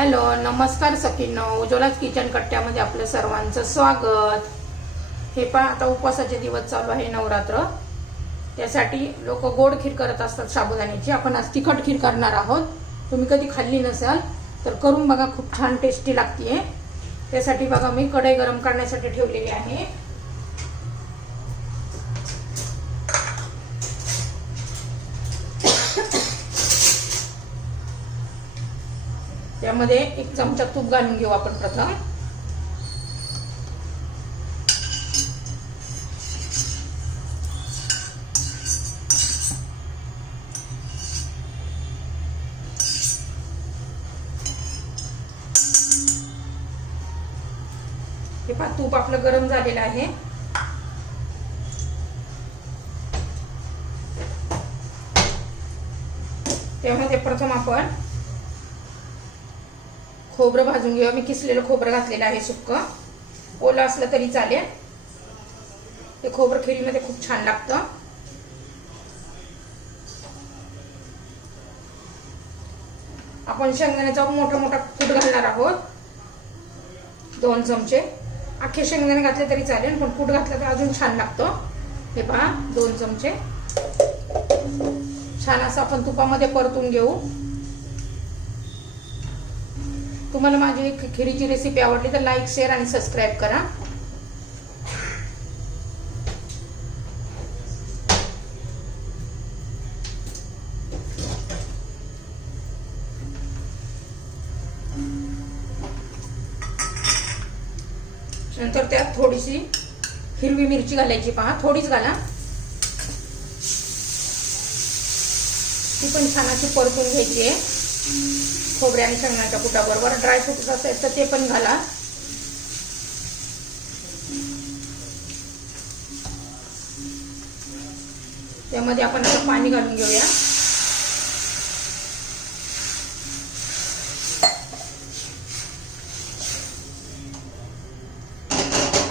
Hello नमस्कार सखींनो. उज्ज्वलाच kitchen कट्ट्यामध्ये आपलं सर्वांचं स्वागत. हे पहा आता उपवासाचे दिवस चालू आहे नवरात्र. त्यासाठी लोक गोड खीर करत असतात साबुदाण्याची. आपण आज तिखट खीर करणार आहोत. तुम्ही कधी खाल्ली नसाल तर करून बघा खूप छान टेस्टी लागते त्यासाठी बघा मी कढई गरम करण्यासाठी ठेवलेली आहे. त्यामध्ये एक चमचा तूप घालून घेऊ आपण प्रथम. हे पहा तूप आपलं गरम झालेलं आहे. त्यामध्ये प्रथम आपण खोबरं भाजून घेऊया मी किसलेलं खोबरं घातलेलं आहे सुक्क. ओलं असलं तरी चालेल. ते खोबरं खिरीमध्ये खूप छान लागतं. आपण शेंगदाण्याचा मोठा मोठा कूट घालणार आहोत. दोन चमचे. अख्खे शेंगदाणे घातले तरी चालेल पण कूट घातलं तर अजून छान लागतं. हे पहा दोन चमचे. छान असं आपण तुपामध्ये परतून घेऊ. तुम्हाला माझी खिरीची रेसिपी आवडली तर लाईक शेअर आणि सबस्क्राईब करा. नंतर त्यात थोडीशी हिरवी मिरची घालायची. पहा थोडीच घाला. ती पण छान अशी परतून घ्यायची आहे. खोबऱ्या आणि शेंगण्याच्या कुटाबरोबर ड्रायफ्रुट्स असेल तर ते पण घाला. त्यामध्ये आपण आता पाणी घालून घेऊया.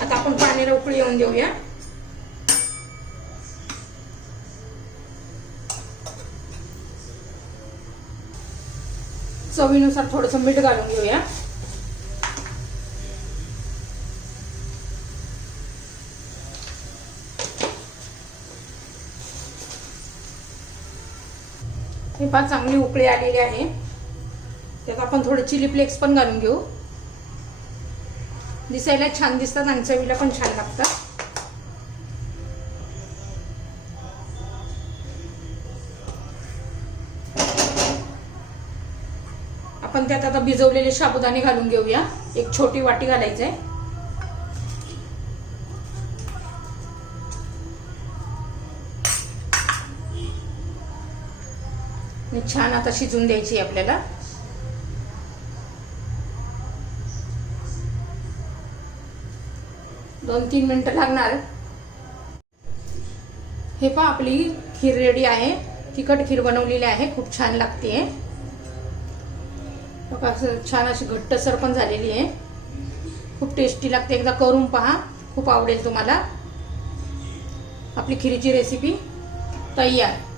आता आपण पाण्याला उकळी येऊन देऊया. चवीनुसार थोडस मीठ घालून घेऊया. हे पहा चांगली उकळी आलेली आहे. त्यात आपण थोडे चिली फ्लेक्स पण घालून घेऊ. दिसायला छान दिसतात आणि चवीला पण छान लागतात. आपण त्यात आता भिजवलेले साबुदाणे घालून घेऊया. एक छोटी वाटी घालायची आहे आणि छान आता शिजून द्यायची आहे आपल्याला. दोन तीन मिनटं लागणार. हे पहा आपली खीर रेडी आहे. तिखट खीर बनवलेली आहे. खूप छान लागते बघा असं छान अशी घट्टसर पण झालेली आहे. खूप टेस्टी लागते. एकदा करून पहा. खूप आवडेल तुम्हाला. आपली खिरीची रेसिपी तयार.